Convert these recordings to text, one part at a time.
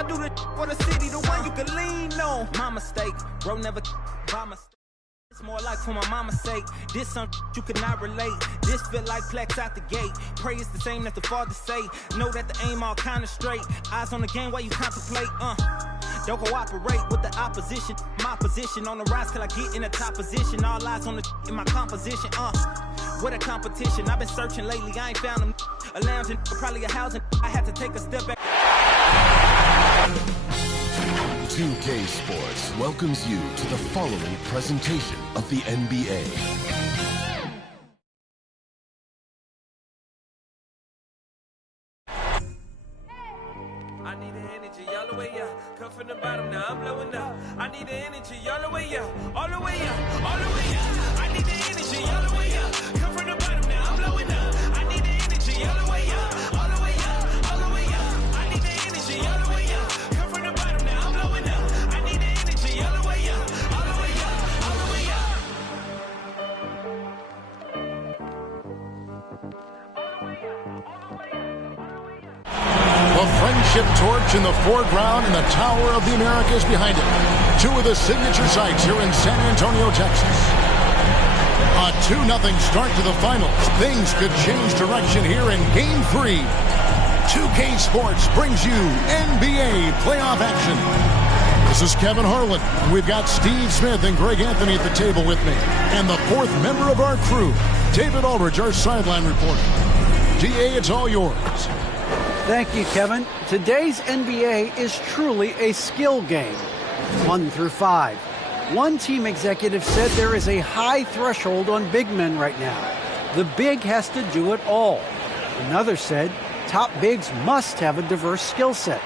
I do the for the city, the one you can lean on. My mistake, bro, never by mistake. It's more like for my mama's sake. This something you cannot relate. This feel like plex out the gate. Pray it's the same that the father say. Know that the aim all kind of straight. Eyes on the game while you contemplate. Don't cooperate with the opposition. My position on the rise till I get in the top position. All eyes on the in my composition. What a competition. I've been searching lately. I ain't found them. A lounge and probably a housing. I had to take a step back. 2K Sports welcomes you to the following presentation of the NBA. I need the energy all the way up. Come from the bottom, now I'm blowing up. I need the energy all the way up. All the way up, all the way up. I need the energy all the way up. Come from the bottom, now I'm blowing up. I need the energy all the way up. All the way up, all the way up. I need the energy all the way up. Come from the bottom, now I'm blowing up. I need the energy all the way up. All the way up, all the way up. The friendship torch in the foreground and the Tower of the Americas behind it. Two of the signature sites here in San Antonio, Texas. A 2-0 start to the finals. Things could change direction here in Game 3. 2K Sports brings you NBA playoff action. This is Kevin Harlan. We've got Steve Smith and Greg Anthony at the table with me. And the fourth member of our crew, David Aldridge, our sideline reporter. DA, it's all yours. Thank you, Kevin. Today's NBA is truly a skill game. 1 through 5. One team executive said there is a high threshold on big men right now. The big has to do it all. Another said top bigs must have a diverse skill set.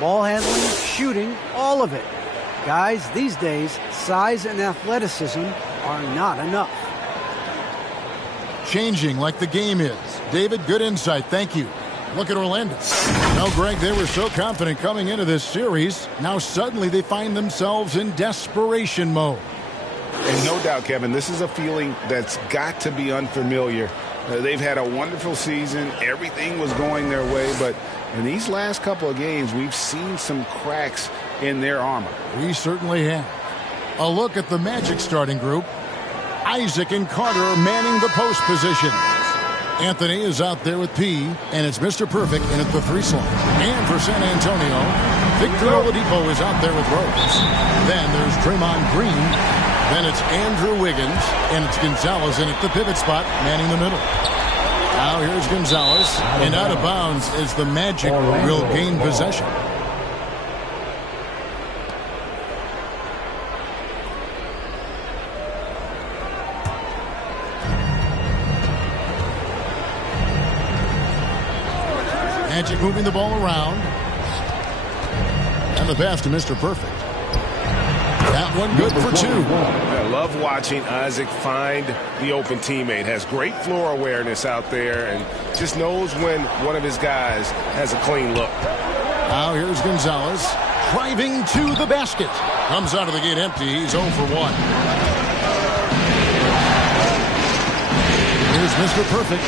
Ball handling, shooting, all of it. Guys, these days, size and athleticism are not enough. Changing like the game is. David, good insight. Thank you. Look at Orlando. Now, Greg, they were so confident coming into this series. Now suddenly they find themselves in desperation mode. And no doubt, Kevin, this is a feeling that's got to be unfamiliar. They've had a wonderful season. Everything was going their way. But in these last couple of games, we've seen some cracks in their armor. We certainly have. A look at the Magic starting group. Isaac and Carter manning the post position. Anthony is out there with P, and it's Mr. Perfect in at the 3 slot. And for San Antonio, Victor Oladipo is out there with Rose. Then there's Draymond Green. Then it's Andrew Wiggins, and it's Gonzalez in at the pivot spot, manning the middle. Now here's Gonzalez, and out of bounds is the Magic will gain possession. Magic moving the ball around. And the pass to Mr. Perfect. That one good for 2. I love watching Isaac find the open teammate. Has great floor awareness out there and just knows when one of his guys has a clean look. Now here's Gonzalez driving to the basket. Comes out of the gate empty. He's 0 for 1. Here's Mr. Perfect.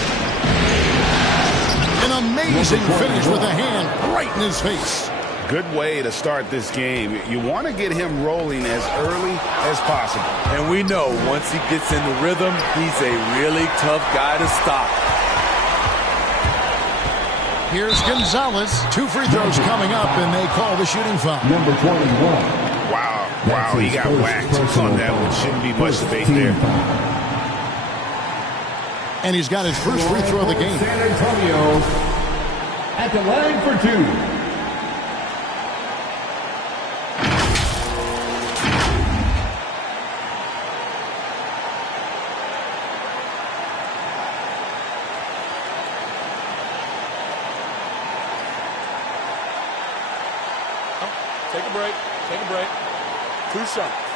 An amazing finish with a hand right in his face. Good way to start this game. You want to get him rolling as early as possible. And we know once he gets in the rhythm, he's a really tough guy to stop. Here's Gonzalez. 2 free throws coming up, and they call the shooting foul. Number 21. Wow, he got whacked on that one. Shouldn't be much debate there. And he's got his first free throw of the game. San Antonio at the line for 2. Take a break. Take a break. 2 shots.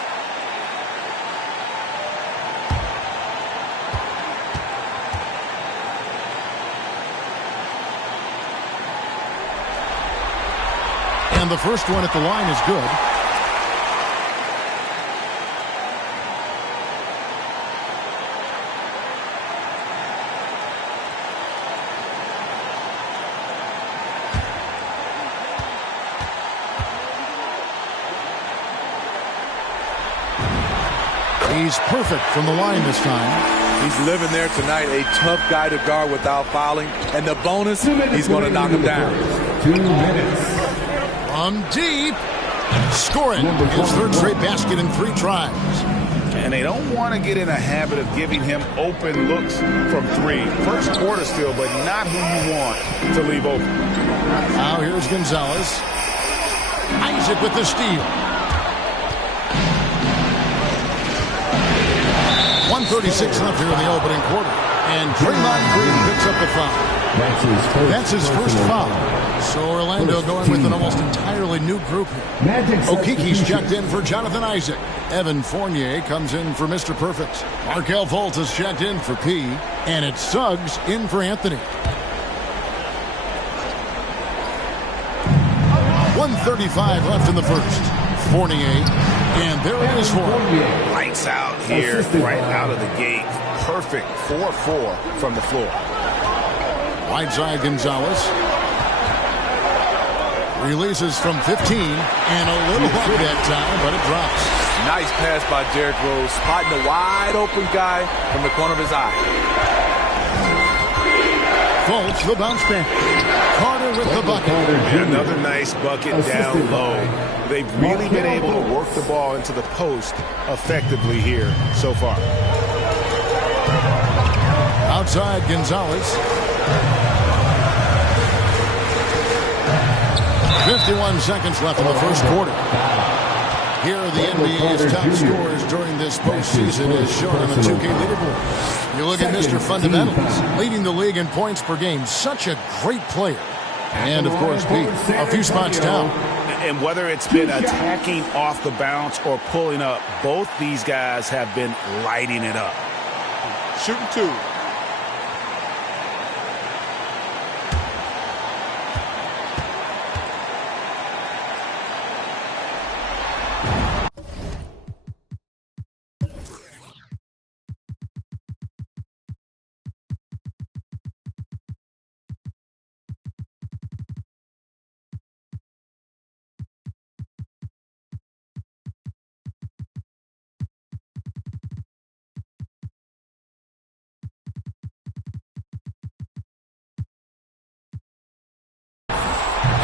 And the first one at the line is good. He's perfect from the line this time. He's living there tonight, a tough guy to guard without fouling. And the bonus, he's going to knock him down. 2 minutes. From deep. Scoring his third straight basket in 3 tries. And they don't want to get in a habit of giving him open looks from 3. First quarter still, but not who you want to leave open. Now here's Gonzalez. Isaac with the steal. 1:36 left here in the opening quarter. And Draymond Green picks up the foul. That's his first foul. So Orlando going with an almost entirely new group here. Okiki's checked in for Jonathan Isaac. Evan Fournier comes in for Mr. Perfect. Markelle Fultz is checked in for P. And it's Suggs in for Anthony. 1:35 left in the first. Fournier. And there it is for him. Lights out here, right out of the gate. Perfect 4-4 from the floor. Right side Gonzalez. Releases from 15. And a little luck that time, but it drops. Nice pass by Derrick Rose, spotting the wide open guy from the corner of his eye. Fultz, the bounce back. Carter with the bucket. And another nice bucket down low. They've really been able to work the ball into the post effectively here so far. Outside Gonzalez. 51 seconds left in the first quarter. Here are the NBA's top scorers during this postseason as shown on the 2K leaderboard. You look at Mr. Fundamentals, leading the league in points per game. Such a great player. And, of course, Pete, a few spots down. And whether it's been attacking off the bounce or pulling up, both these guys have been lighting it up. Shooting 2.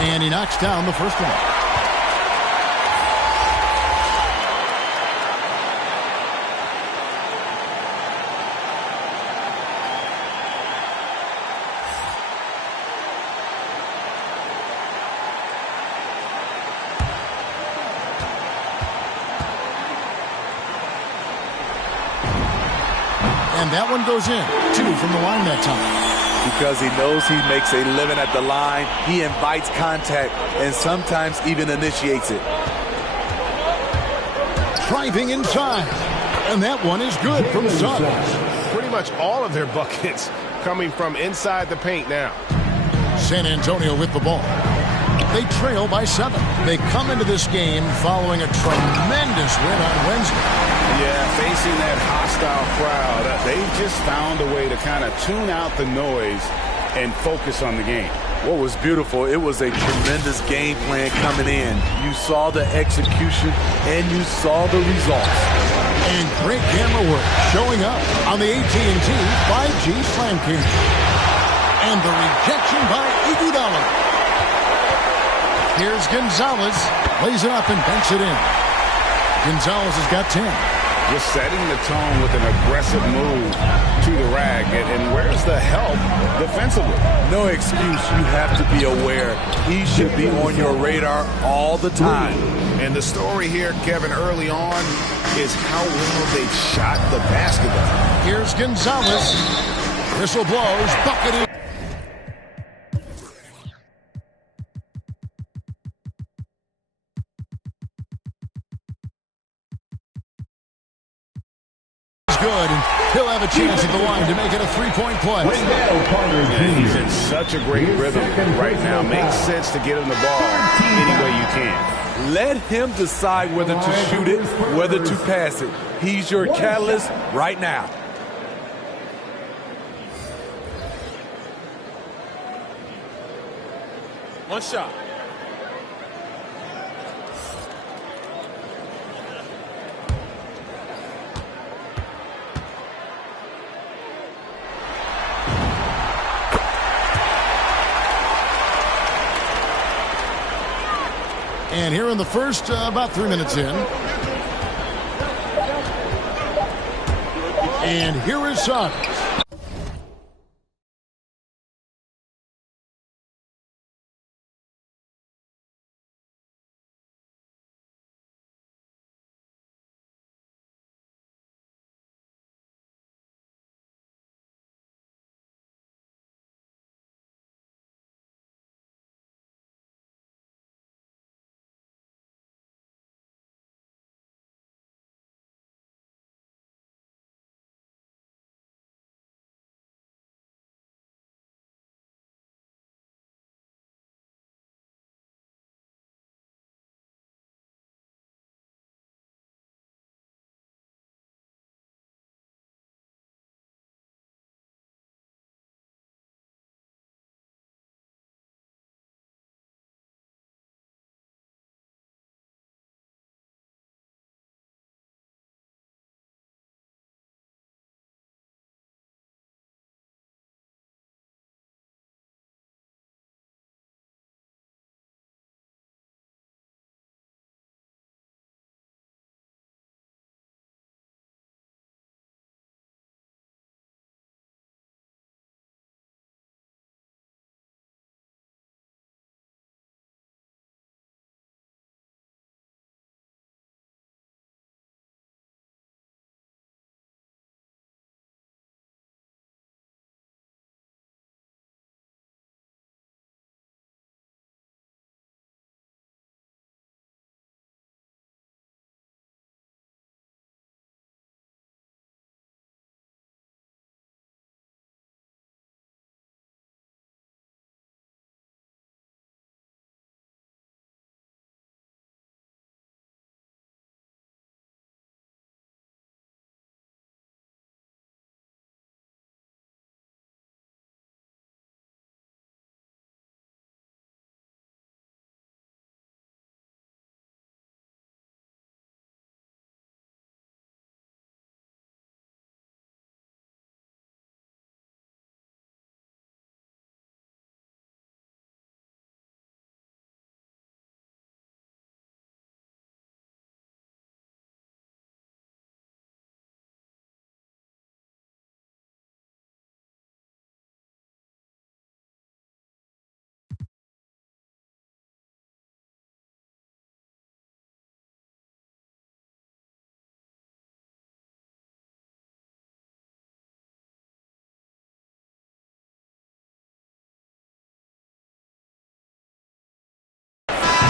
And he knocks down the first one. And that one goes in. 2 from the line that time. Because he knows he makes a living at the line. He invites contact and sometimes even initiates it. Driving inside. And that one is good from Suggs. Pretty much all of their buckets coming from inside the paint now. San Antonio with the ball. They trail by 7. They come into this game following a tremendous win on Wednesday. Yeah, facing that hostile crowd, they've just found a way to kind of tune out the noise and focus on the game. What was beautiful, it was a tremendous game plan coming in. You saw the execution and you saw the results. And great camera work showing up on the AT&T 5G Slam King. And the rejection by Iguodala. Here's Gonzalez. Lays it up and banks it in. Gonzalez has got 10. Just setting the tone with an aggressive move to the rack. And where's the help defensively? No excuse. You have to be aware. He should be on your radar all the time. And the story here, Kevin, early on is how well they've shot the basketball. Here's Gonzalez. Whistle blows. Bucket. Good, and he'll have a chance at the line to make it a three-point play. Yeah, he's in such a great rhythm right now. Makes sense to get him the ball any way you can. Let him decide whether to shoot it, whether to pass it. He's your catalyst right now. One shot. And here in the first, about 3 minutes in. And here is Suggs.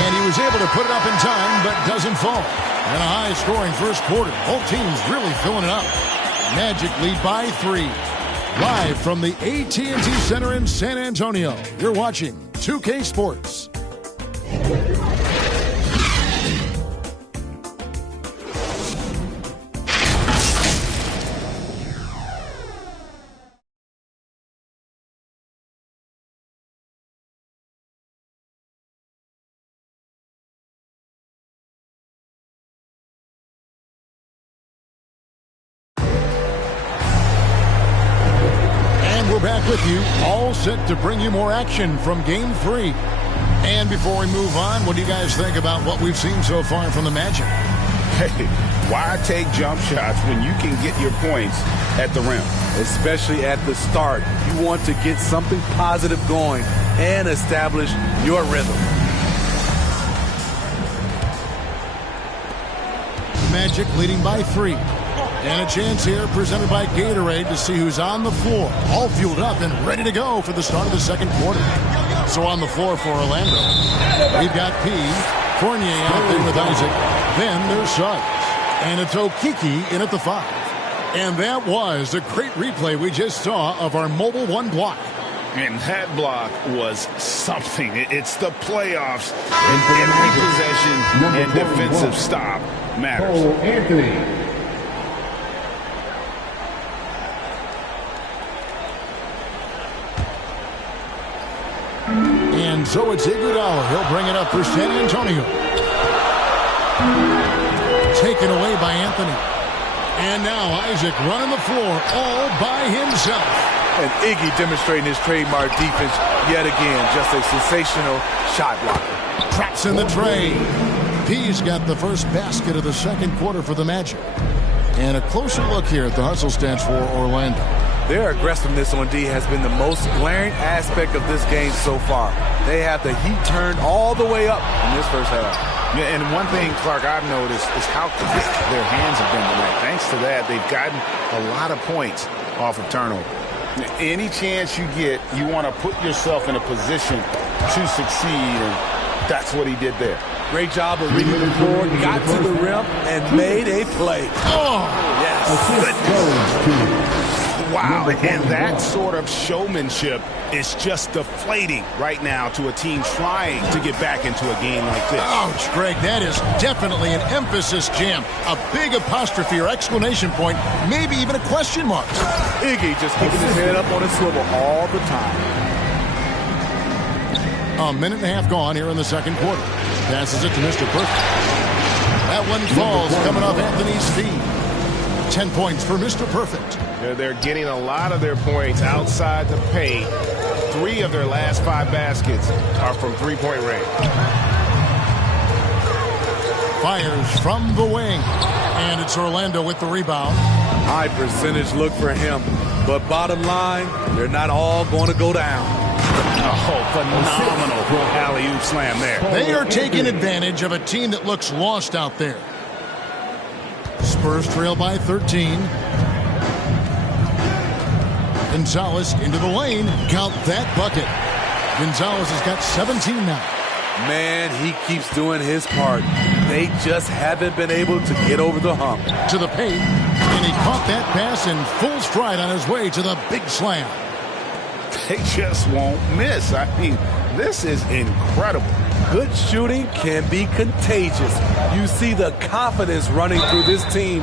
And he was able to put it up in time, but doesn't fall. And a high-scoring first quarter. Both teams really filling it up. Magic lead by 3. Live from the AT&T Center in San Antonio, you're watching 2K Sports. Back with you, all set to bring you more action from Game 3. And before we move on, what do you guys think about what we've seen so far from the Magic? Hey, why take jump shots when you can get your points at the rim? Especially at the start. You want to get something positive going and establish your rhythm. Magic leading by 3. And a chance here presented by Gatorade to see who's on the floor. All fueled up and ready to go for the start of the second quarter. So on the floor for Orlando, we've got P. Fournier out there with Isaac. Then there's Suggs. And it's Okiki in at the 5. And that was the great replay we just saw of our Mobile One block. And that block was something. It's the playoffs. And every possession and defensive stop matters. Oh, Anthony. And so it's Iguodala. He'll bring it up for San Antonio. Taken away by Anthony. And now Isaac running the floor all by himself. And Iggy demonstrating his trademark defense yet again, just a sensational shot blocker. Traps in the tray. He's got the first basket of the second quarter for the Magic. And a closer look here at the hustle stats for Orlando. Their aggressiveness on D has been the most glaring aspect of this game so far. They have the heat turned all the way up in this first half. Yeah, and one thing, Clark, I've noticed is how quick their hands have been tonight. Thanks to that, they've gotten a lot of points off of turnover. Any chance you get, you want to put yourself in a position to succeed, and that's what he did there. Great job of reading the floor, got to the rim, and made a play. Oh, yes. Wow, and that sort of showmanship is just deflating right now to a team trying to get back into a game like this. Ouch, Greg, that is definitely an emphasis jam. A big apostrophe or exclamation point, maybe even a question mark. Iggy just keeping his head up on a swivel all the time. A minute and a half gone here in the second quarter. Passes it to Mr. Perfect. That one falls coming off Anthony's feet. 10 points for Mr. Perfect. They're getting a lot of their points outside the paint. 3 of their last 5 baskets are from three-point range. Fires from the wing. And it's Orlando with the rebound. High percentage look for him. But bottom line, they're not all going to go down. Oh, phenomenal alley-oop slam there. They are taking advantage of a team that looks lost out there. Spurs trail by 13. Gonzalez into the lane. Count that bucket. Gonzalez has got 17 now. Man, he keeps doing his part. They just haven't been able to get over the hump. To the paint, and he caught that pass in full stride on his way to the big slam. They just won't miss. I mean, this is incredible. Good shooting can be contagious. You see the confidence running through this team.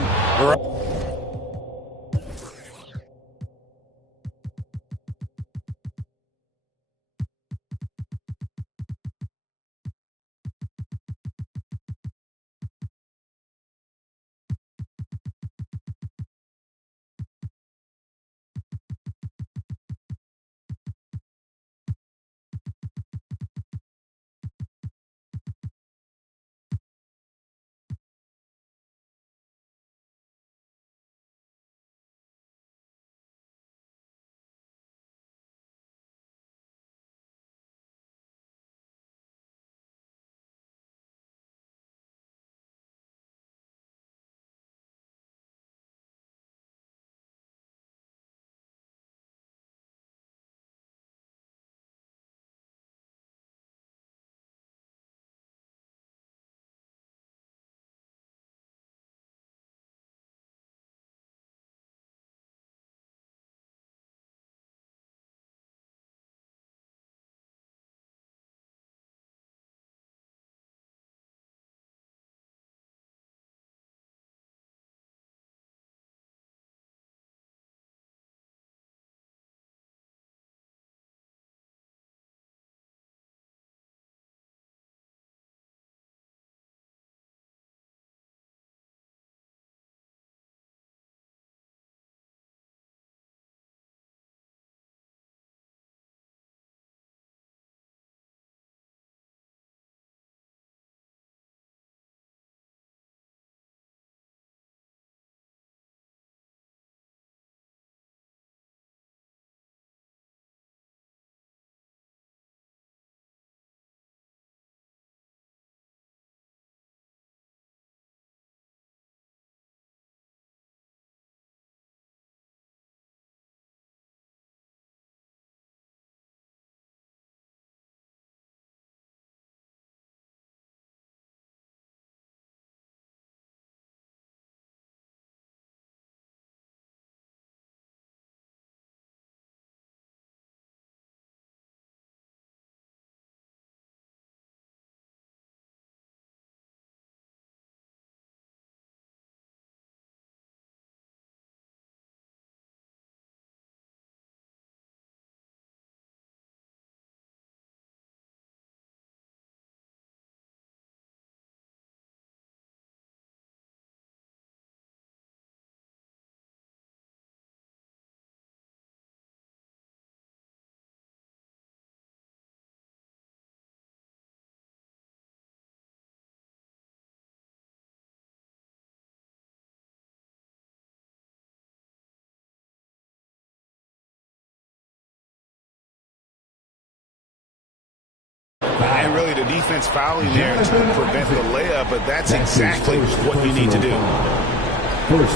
And really the defense fouling there to prevent the layup, but that's exactly what you need to do.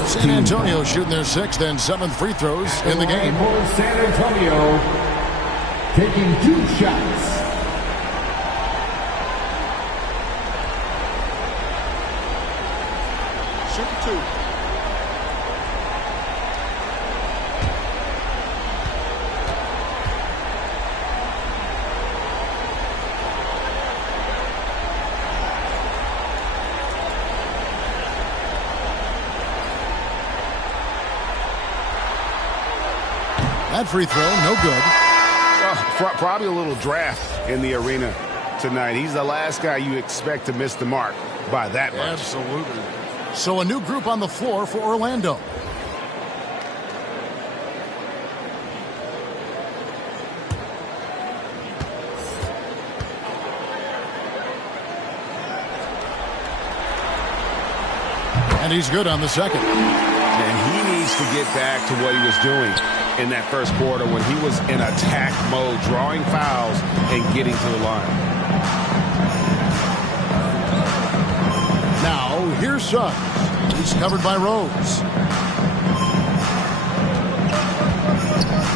San Antonio shooting their 6th and 7th free throws in the game. For San Antonio, taking 2 shots. Shoot 2. That free throw, no good. Well, probably a little draft in the arena tonight. He's the last guy you expect to miss the mark by that much. Absolutely. So a new group on the floor for Orlando. And he's good on the second. And he needs to get back to what he was doing in that first quarter when he was in attack mode, drawing fouls and getting to the line. Now, here's Suggs. He's covered by Rose.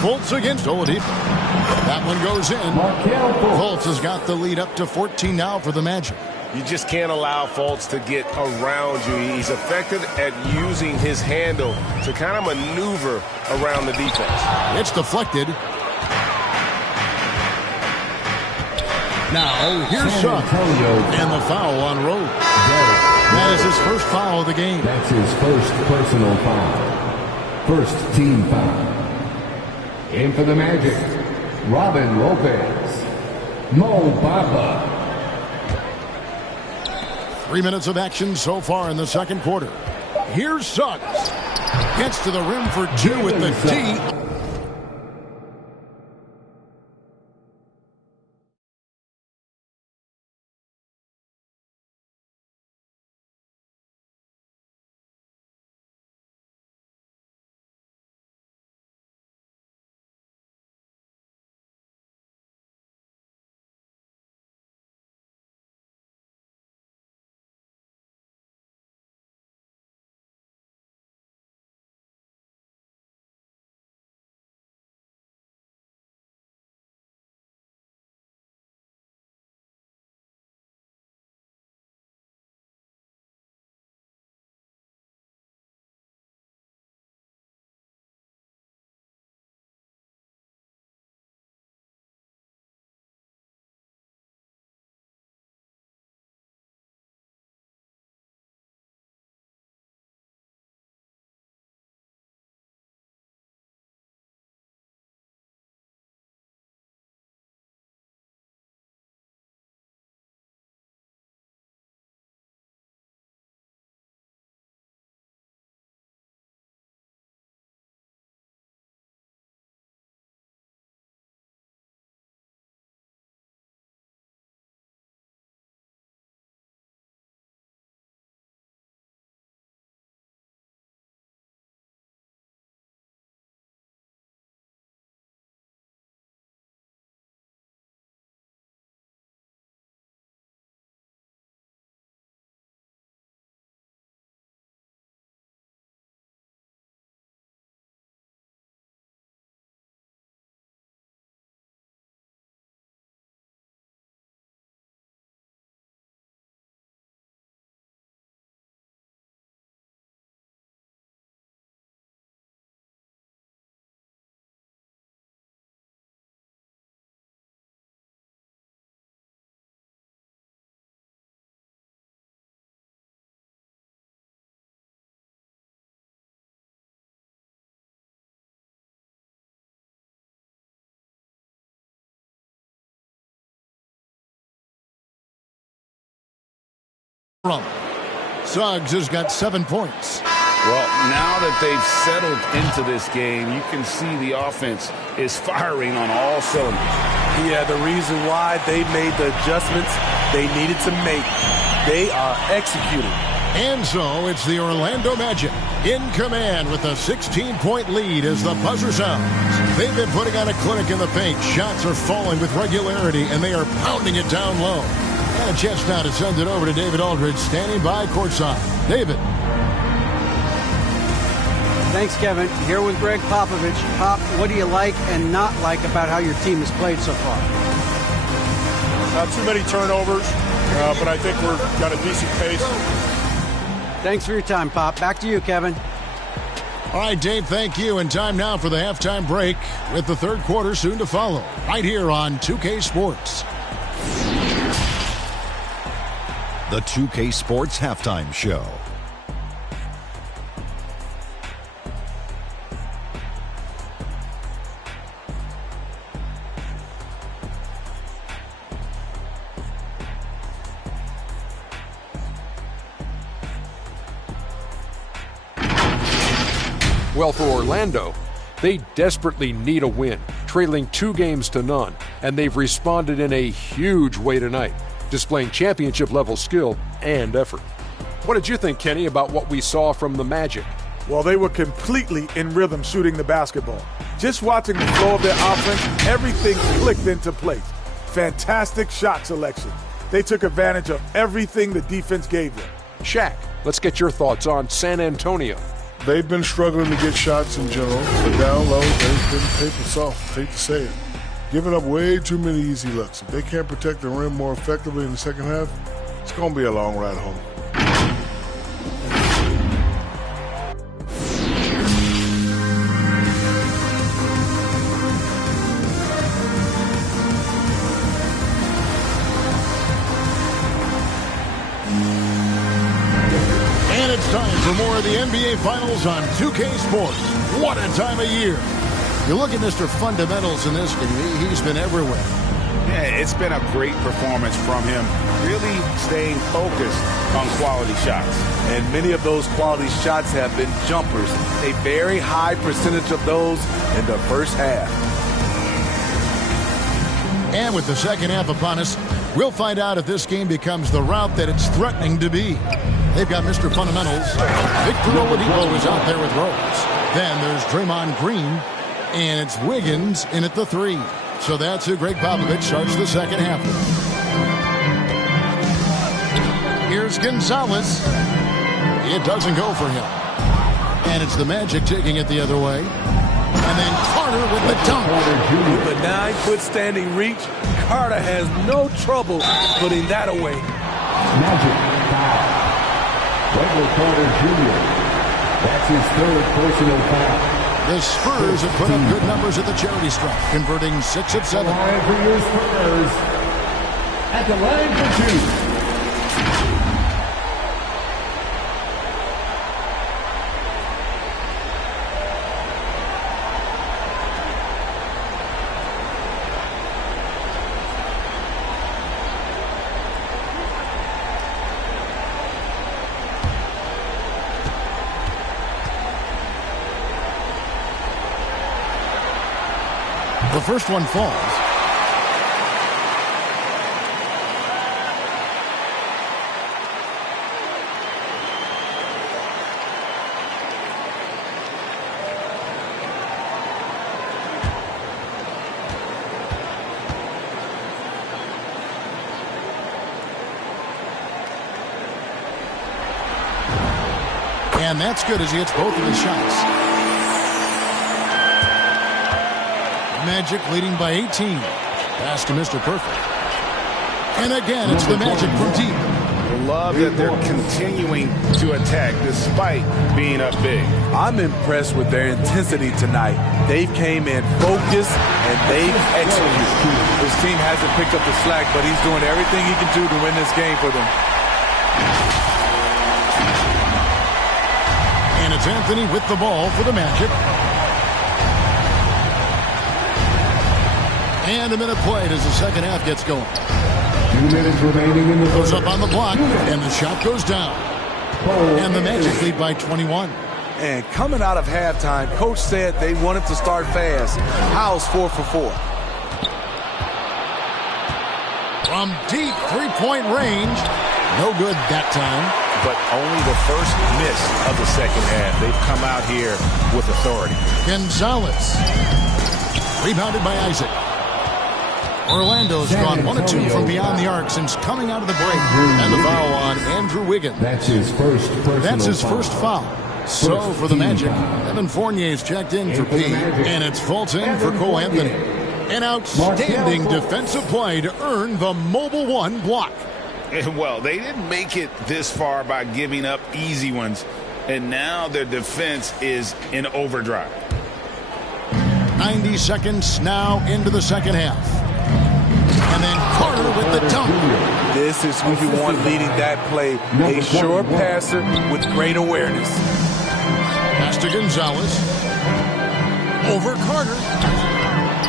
Fultz against Oladipo. That one goes in. Fultz has got the lead up to 14 now for the Magic. You just can't allow Fultz to get around you. He's effective at using his handle to kind of maneuver around the defense. It's deflected. Now, here's Suggs. And the foul on Rose. That is his first foul of the game. That's his first personal foul. First team foul. In for the Magic, Robin Lopez. Mo Bamba. 3 minutes of action so far in the second quarter. Here's Suggs. Gets to the rim for 2 with the D. Suggs has got 7 points. Well, now that they've settled into this game, you can see the offense is firing on all cylinders. Yeah, the reason why they made the adjustments they needed to make, they are executing. And so it's the Orlando Magic in command with a 16-point lead as the buzzer sounds. They've been putting on a clinic in the paint. Shots are falling with regularity, and they are pounding it down low. And a chance now to send it over to David Aldridge, standing by courtside. David. Thanks, Kevin. Here with Greg Popovich. Pop, what do you like and not like about how your team has played so far? Not too many turnovers, but I think we've got a decent pace. Thanks for your time, Pop. Back to you, Kevin. All right, Dave, thank you. And time now for the halftime break with the third quarter soon to follow right here on 2K Sports. The 2K Sports Halftime Show. Well, for Orlando, they desperately need a win, trailing 2-0, and they've responded in a huge way tonight, displaying championship-level skill and effort. What did you think, Kenny, about what we saw from the Magic? Well, they were completely in rhythm shooting the basketball. Just watching the flow of their offense, everything clicked into place. Fantastic shot selection. They took advantage of everything the defense gave them. Shaq, let's get your thoughts on San Antonio. They've been struggling to get shots in general, but down low, they've been paper soft, hate to say it. Giving up way too many easy looks. If they can't protect the rim more effectively in the second half, it's going to be a long ride home. Time for more of the NBA Finals on 2K Sports. What a time of year. You look at Mr. Fundamentals in this game. He's been everywhere. Yeah, it's been a great performance from him, really staying focused on quality shots. And many of those quality shots have been jumpers. A very high percentage of those in the first half. And with the second half upon us, we'll find out if this game becomes the route that it's threatening to be. They've got Mr. Fundamentals. Victor Oladipo is out there with Rose. Then there's Draymond Green, and it's Wiggins in at the 3. So that's who Greg Popovich starts the second half with. Here's Gonzalez. It doesn't go for him. And it's the Magic taking it the other way. And then Carter with the dunk. With a 9-foot standing reach, Carter has no trouble putting that away. Magic foul. Wendell Carter Jr. That's his third personal foul. The Spurs have put up good numbers at the charity stripe, converting 6 of 7. Line for your Spurs. At the line for 2. The first one falls. And that's good as he hits both of his shots. Magic leading by 18. Pass to Mr. Perfect. And again, it's the Magic from deep. I love that they're continuing to attack despite being up big. I'm impressed with their intensity tonight. They've came in focused and they've executed. His team hasn't picked up the slack, but he's doing everything he can do to win this game for them. And it's Anthony with the ball for the Magic. And a minute played as the second half gets going. 2 minutes remaining in the goes up on the block, and the shot goes down. And the Magic lead by 21. And coming out of halftime, Coach said they wanted to start fast. How's 4 for 4? From deep three-point range. No good that time. but only the first miss of the second half. They've come out here with authority. Gonzalez. Rebounded by Isaac. Orlando's gone 1 of 2 from beyond the arc since coming out of the break. And the foul on Andrew Wiggins. That's his first foul. So for the Magic, Evan Fournier's checked in for P, and it's Fulton for Cole Anthony. An outstanding defensive play to earn the Mobile One block. Well, they didn't make it this far by giving up easy ones, and now their defense is in overdrive. 90 seconds now into the second half. And then Carter with the dunk. This is who you want leading that play. A sure passer with great awareness. Pass to Gonzalez. Over Carter.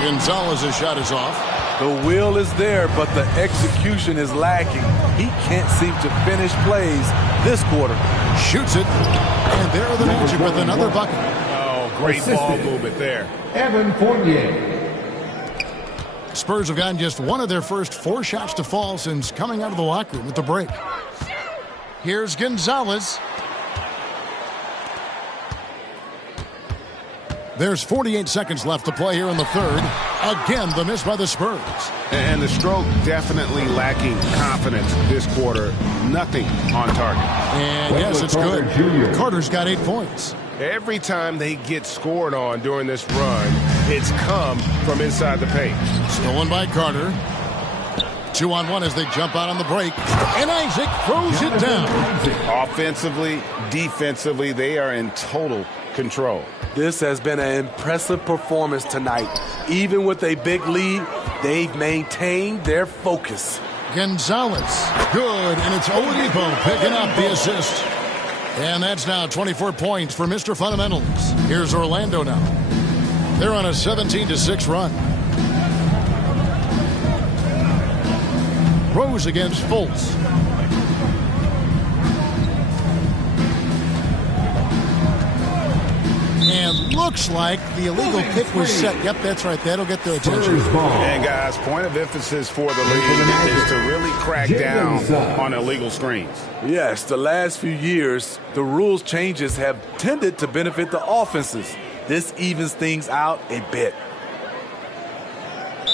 Gonzalez's shot is off. The will is there, but the execution is lacking. He can't seem to finish plays this quarter. Shoots it. And there are the Magic with another bucket. Oh, great ball movement there. Evan Fournier. Spurs have gotten just one of their first 4 shots to fall since coming out of the locker room at the break. Here's Gonzalez. There's 48 seconds left to play here in the third. Again, the miss by the Spurs. And the stroke definitely lacking confidence this quarter. Nothing on target. And yes, it's good. Carter's got 8 points. Every time they get scored on during this run, it's come from inside the paint. Stolen by Carter. 2-on-1 as they jump out on the break. And Isaac throws it down. Offensively, defensively, they are in total control. This has been an impressive performance tonight. Even with a big lead, they've maintained their focus. Gonzalez. Good. And it's Oladipo picking up the assist. And that's now 24 points for Mr. Fundamentals. Here's Orlando now. They're on a 17-6 run. Rose against Fultz. And looks like the illegal pick was set. Yep, that's right. That'll get their attention. And guys, point of emphasis for the league is to really crack down on illegal screens. Yes, the last few years, the rules changes have tended to benefit the offenses. This evens things out a bit.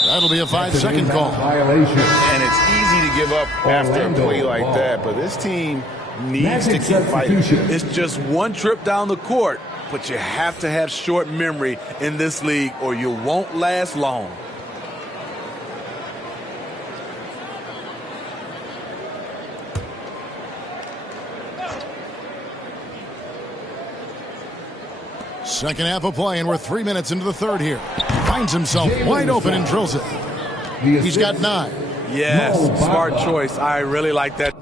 That'll be a 5-second call. Violation. And it's easy to give up after a play like that, but this team needs to keep fighting. It's just one trip down the court, but you have to have short memory in this league or you won't last long. Second half of play, and we're 3 minutes into the third here. Finds himself wide open and drills it. He's got 9. Yes, smart choice. I really like that.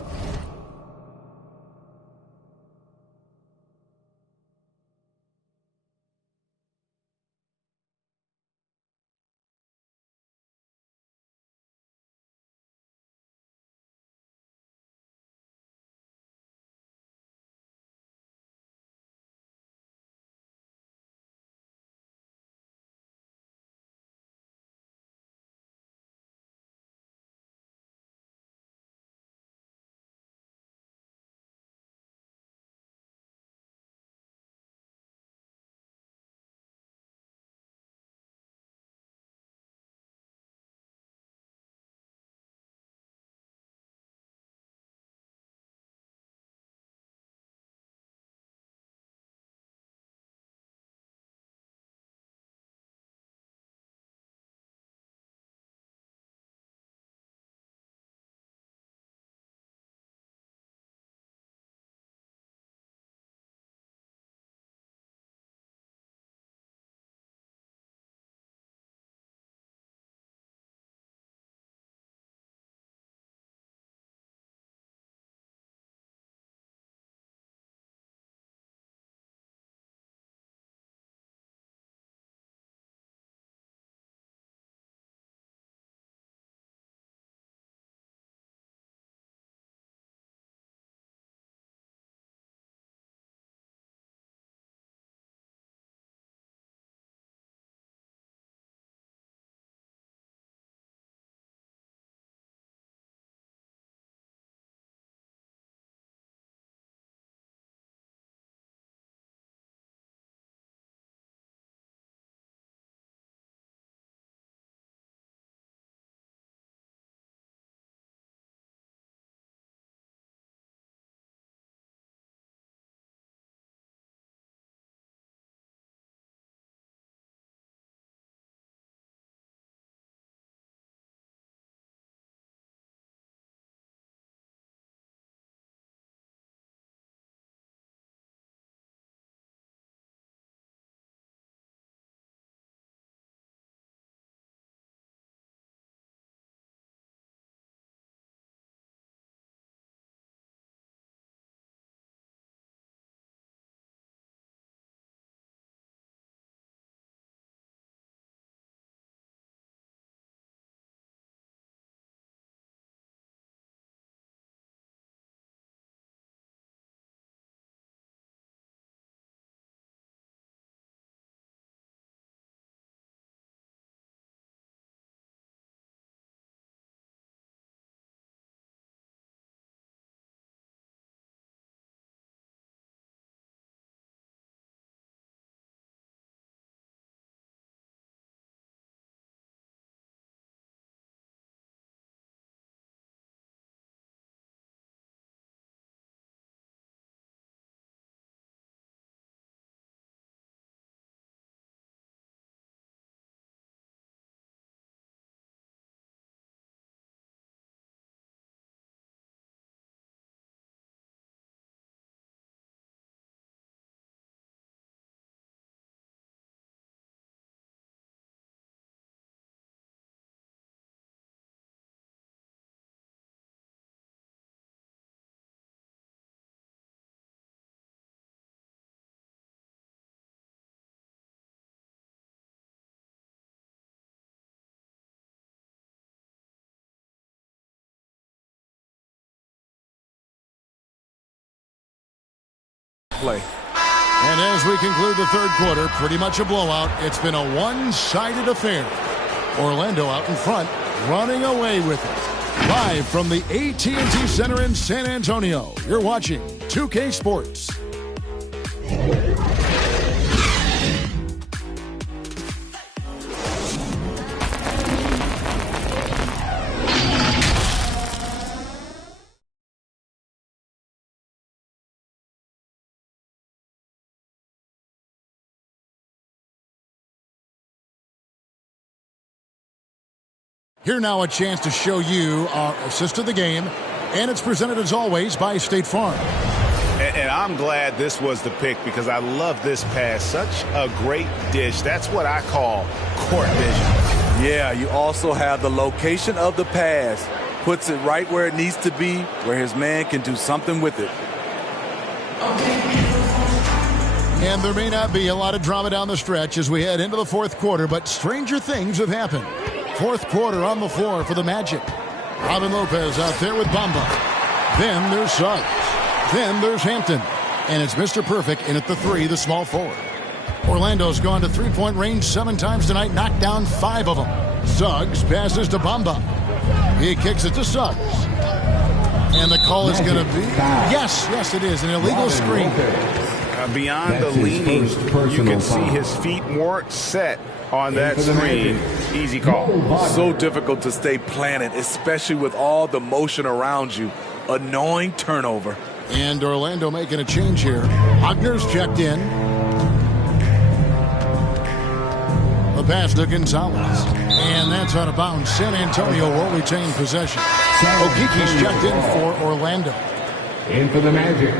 play. And as we conclude the third quarter, pretty much a blowout. It's been a one-sided affair. Orlando out in front, running away with it. Live from the AT&T Center in San Antonio, you're watching 2K Sports. Here now a chance to show you our assist of the game, and it's presented as always by State Farm. And I'm glad this was the pick because I love this pass. Such a great dish. That's what I call court vision. Yeah, you also have the location of the pass. Puts it right where it needs to be, where his man can do something with it. And there may not be a lot of drama down the stretch as we head into the fourth quarter, but stranger things have happened. Fourth quarter on the floor for the Magic. Robin Lopez out there with Bamba. Then there's Suggs. Then there's Hampton. And it's Mr. Perfect in at the three, the small forward. Orlando's gone to three-point range 7 times tonight, knocked down 5 of them. Suggs passes to Bamba. He kicks it to Suggs. And the call is going to be, yes, it is, an illegal screen. Beyond the leaning, you can see his feet weren't set on that screen. Easy call. So difficult to stay planted, especially with all the motion around you. Annoying turnover. And Orlando making a change here. Wagner's checked in. The pass to Gonzalez. And that's out of bounds. San Antonio will retain possession. Okiki's checked in for Orlando. In for the Magic,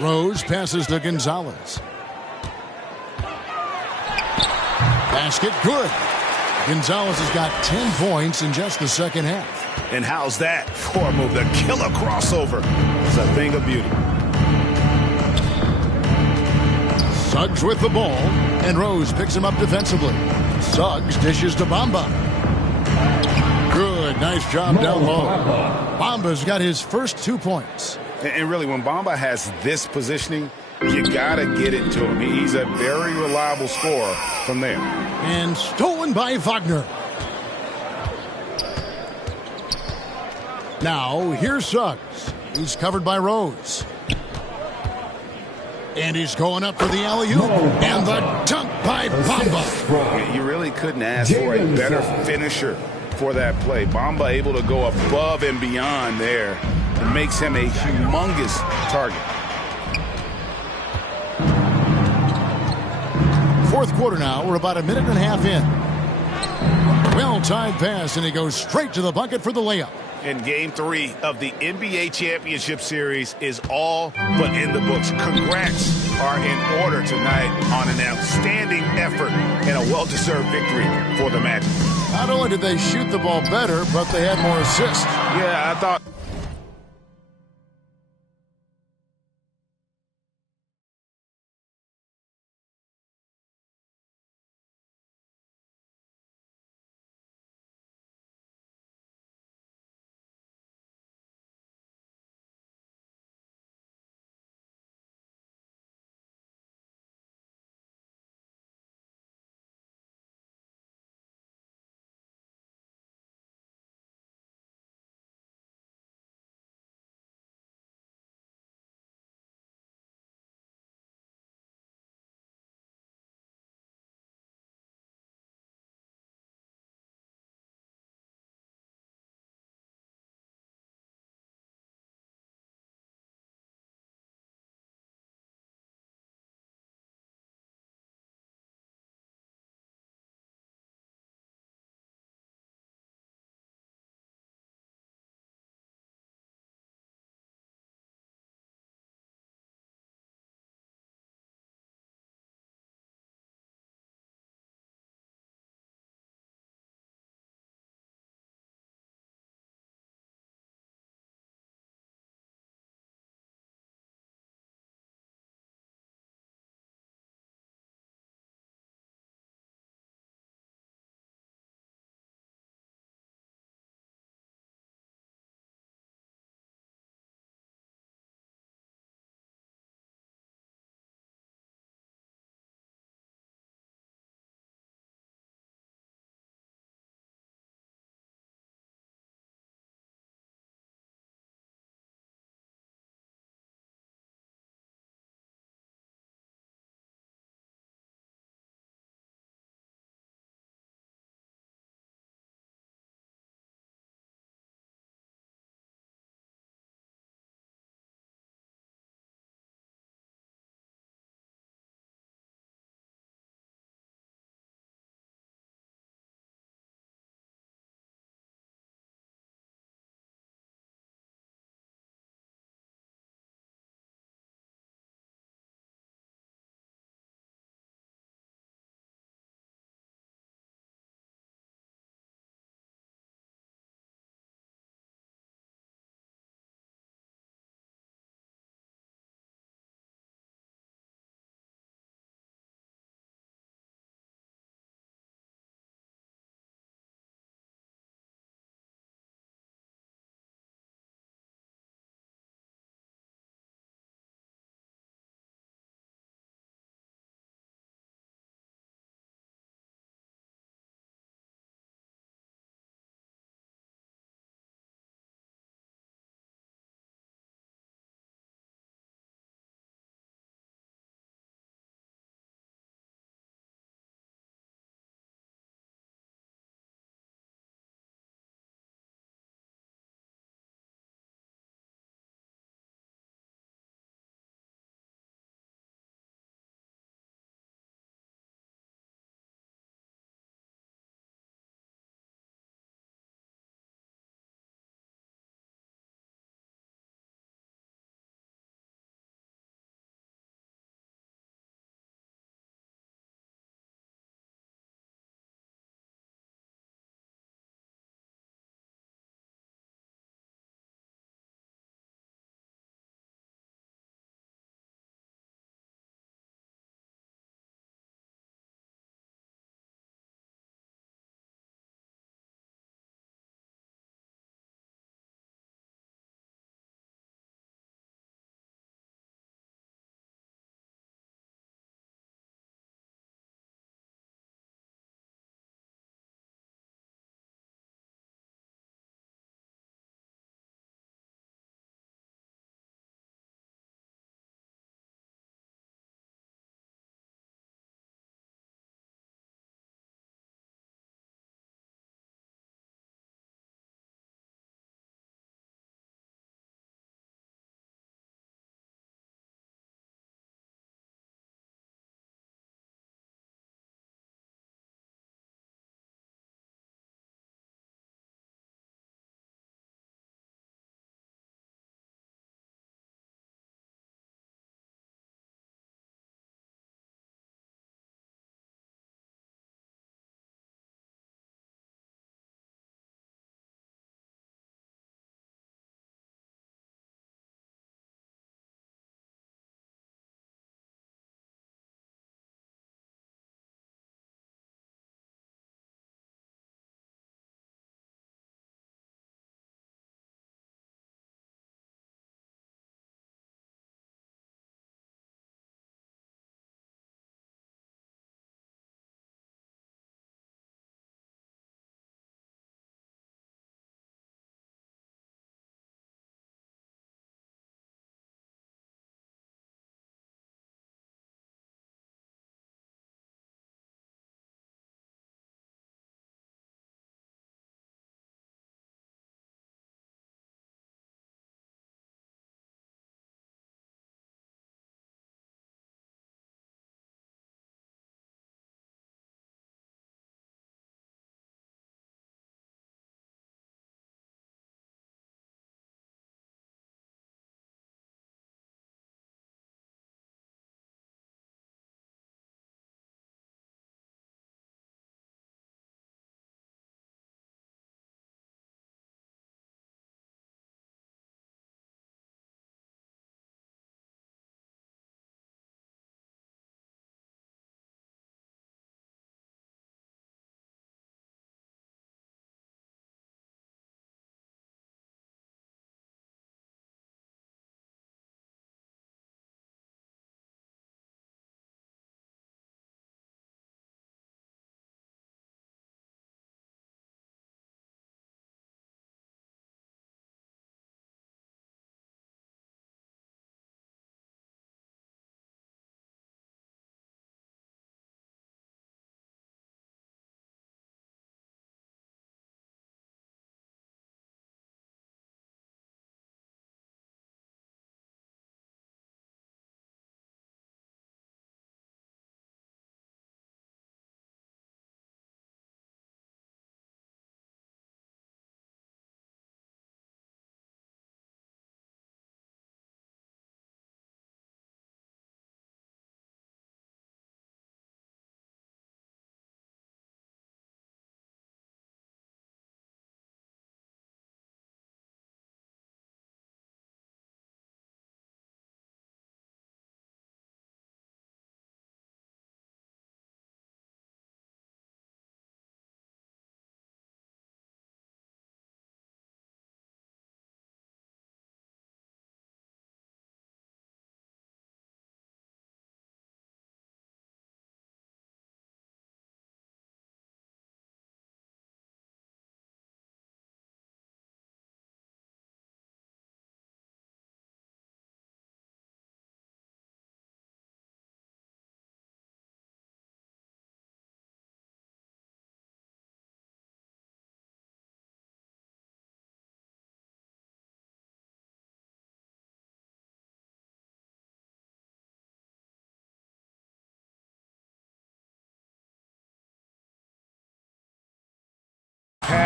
Rose passes to Gonzalez. Basket good. Gonzalez has got 10 points in just the second half. And how's that for a move? The killer crossover. It's a thing of beauty. Suggs with the ball, and Rose picks him up defensively. Suggs dishes to Bamba. Good, nice job down low. Bamba's got his first 2 points. And really, when Bamba has this positioning, you got to get it to him. He's a very reliable scorer from there. And stolen by Wagner. Now, here's Suggs. He's covered by Rose. And he's going up for the alley-oop. And the dunk by Bamba. You really couldn't ask for a better finisher for that play. Bamba able to go above and beyond there. It makes him a humongous target. Fourth quarter now. We're about a minute and a half in. Well-timed pass, and he goes straight to the bucket for the layup. And Game 3 of the NBA Championship Series is all but in the books. Congrats are in order tonight on an outstanding effort and a well-deserved victory for the Magic. Not only did they shoot the ball better, but they had more assists. Yeah, I thought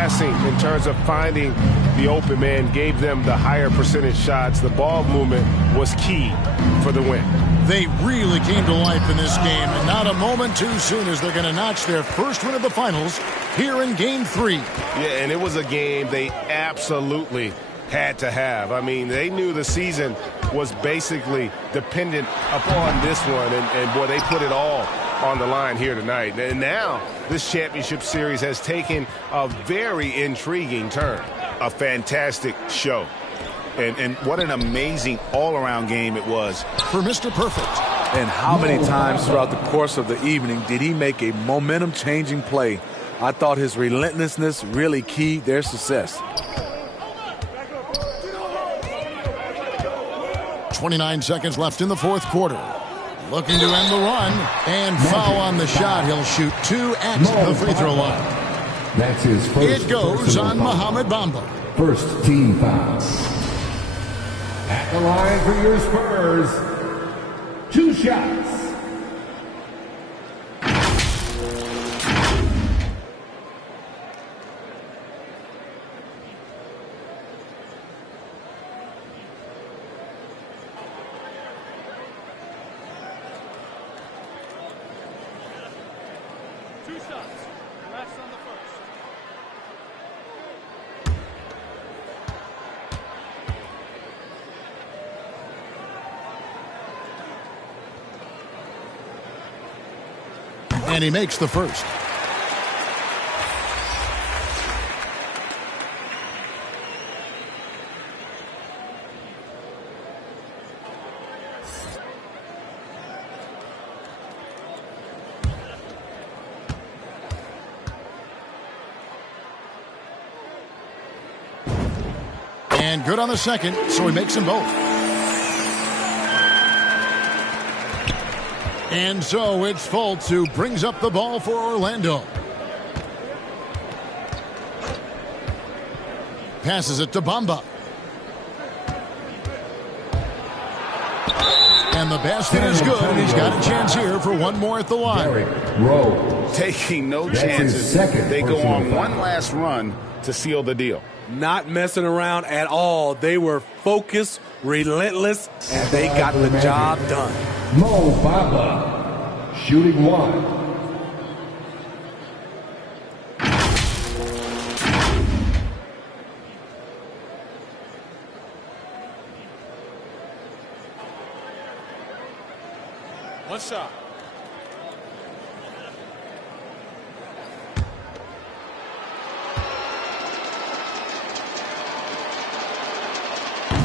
passing in terms of finding the open man gave them the higher percentage shots. The ball movement was key for the win. They really came to life in this game, and not a moment too soon as they're going to notch their first win of the finals here in Game 3. Yeah, and it was a game they absolutely had to have. I mean, they knew the season was basically dependent upon this one, and boy, they put it all on the line here tonight. And now this championship series has taken a very intriguing turn. A fantastic show. And what an amazing all-around game it was. For Mr. Perfect. And how many times throughout the course of the evening did he make a momentum-changing play? I thought his relentlessness really keyed their success. 29 seconds left in the fourth quarter. Looking to end the run. And foul on the shot. He'll shoot 2 at the free throw line. That's his first. It goes on Mohamed Bamba. First team foul. At the line for your Spurs. 2 shots. And he makes the first. And good on the second, so he makes them both. And so it's Fultz who brings up the ball for Orlando. Passes it to Bamba. And the basket is good. He's got a chance here for one more at the line. Taking no chances. They go on one last run to seal the deal. Not messing around at all. They were focused, relentless, and they got the job done. Mo Bamba, shooting 1. One shot.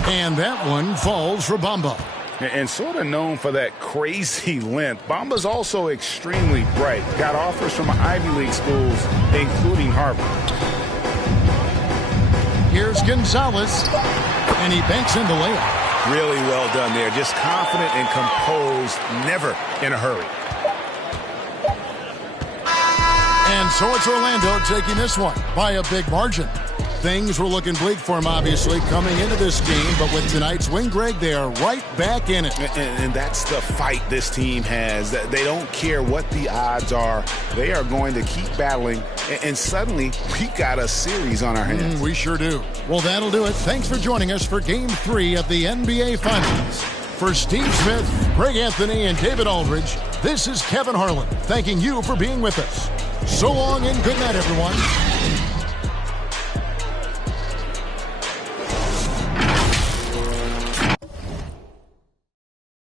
And that one falls for Bamba. And sort of known for that crazy length, Bamba's also extremely bright. Got offers from Ivy League schools, including Harvard. Here's Gonzalez, and he banks in the layup. Really well done there. Just confident and composed, never in a hurry. And so it's Orlando taking this one by a big margin. Things were looking bleak for him, obviously, coming into this game. But with tonight's win, Greg, they are right back in it. And that's the fight this team has. They don't care what the odds are. They are going to keep battling. And suddenly, we got a series on our hands. We sure do. Well, that'll do it. Thanks for joining us for Game 3 of the NBA Finals. For Steve Smith, Greg Anthony, and David Aldridge, this is Kevin Harlan thanking you for being with us. So long and good night, everyone.